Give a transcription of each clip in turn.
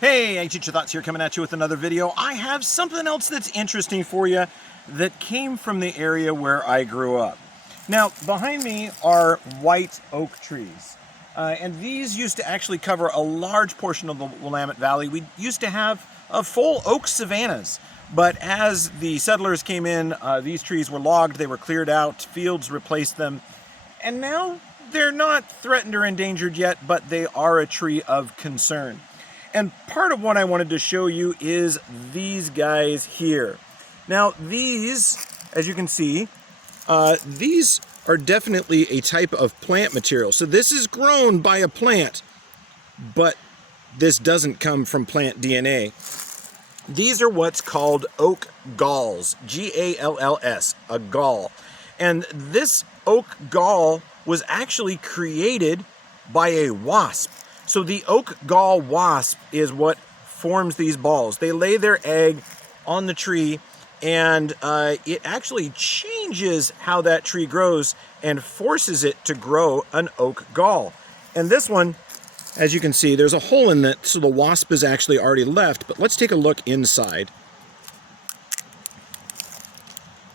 Hey, Ag Teacher Thoughts here, coming at you with another video. I have something else that's interesting for you that came from the area where I grew up. Now, behind me are white oak trees. And these used to actually cover a large portion of the Willamette Valley. We used to have full oak savannas. But as the settlers came in, these trees were logged, they were cleared out, fields replaced them. And now they're not threatened or endangered yet, but they are a tree of concern. And part of what I wanted to show you is these guys here. Now these, as you can see, these are definitely a type of plant material. So this is grown by a plant, but this doesn't come from plant DNA. These are what's called oak galls, G-A-L-L-S, a gall. And this oak gall was actually created by a wasp. So the oak gall wasp is what forms these balls. They lay their egg on the tree, and it actually changes how that tree grows and forces it to grow an oak gall. And this one, as you can see, there's a hole in it, so the wasp is actually already left. But let's take a look inside.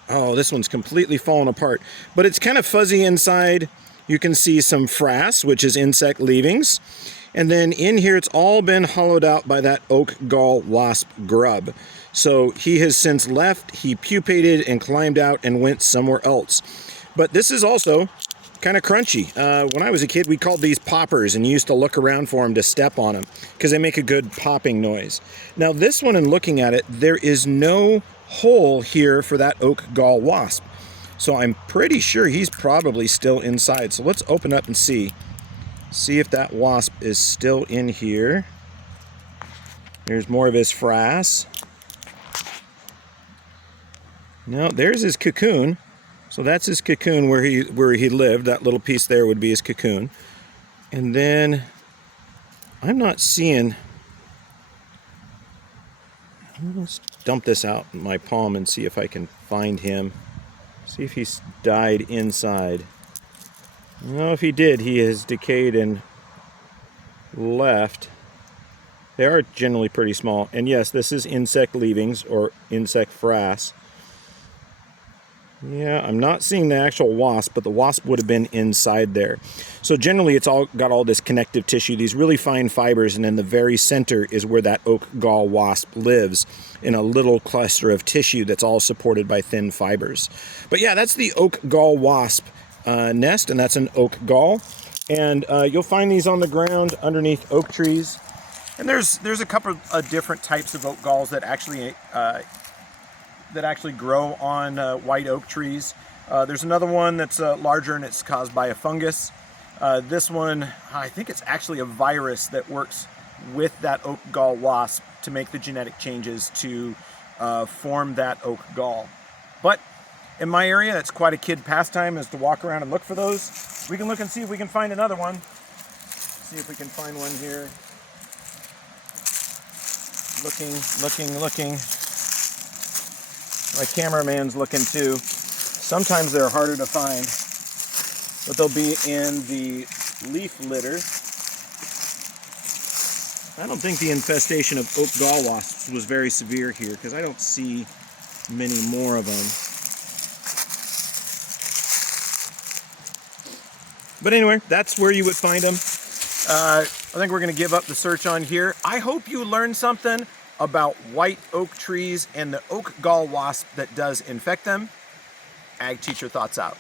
Oh, this one's completely fallen apart, but it's kind of fuzzy inside. You can see some frass, which is insect leavings. And then in here, it's all been hollowed out by that oak gall wasp grub. So he has since left, he pupated and climbed out and went somewhere else. But this is also kind of crunchy. When I was a kid, we called these poppers and used to look around for them to step on them because they make a good popping noise. Now this one, in looking at it, there is no hole here for that oak gall wasp. So I'm pretty sure he's probably still inside. So let's open up and see if that wasp is still in here. There's more of his frass. No, there's his cocoon. So that's his cocoon where he lived. That little piece there would be his cocoon. And then I'm not seeing. Let's dump this out in my palm and see if I can find him. See if he's died inside. Well, if he did, he has decayed and left. They are generally pretty small. And yes, this is insect leavings or insect frass. Yeah, I'm not seeing the actual wasp, but the wasp would have been inside there. So generally, it's all got all this connective tissue, these really fine fibers, and in the very center is where that oak gall wasp lives, in a little cluster of tissue that's all supported by thin fibers. But yeah, that's the oak gall wasp nest, and that's an oak gall. And you'll find these on the ground underneath oak trees. And there's a couple of different types of oak galls that actually grow on white oak trees. There's another one that's larger and it's caused by a fungus. This one, I think it's actually a virus that works with that oak gall wasp to make the genetic changes to form that oak gall. But in my area, it's quite a kid pastime is to walk around and look for those. We can look and see if we can find another one. See if we can find one here. Looking. My cameraman's looking too. Sometimes they're harder to find, but they'll be in the leaf litter. I don't think the infestation of oak gall wasps was very severe here because I don't see many more of them. But anyway, that's where you would find them. I think we're going to give up the search on here. I hope you learned something about white oak trees and the oak gall wasp that does infect them. Ag Teacher Thoughts out.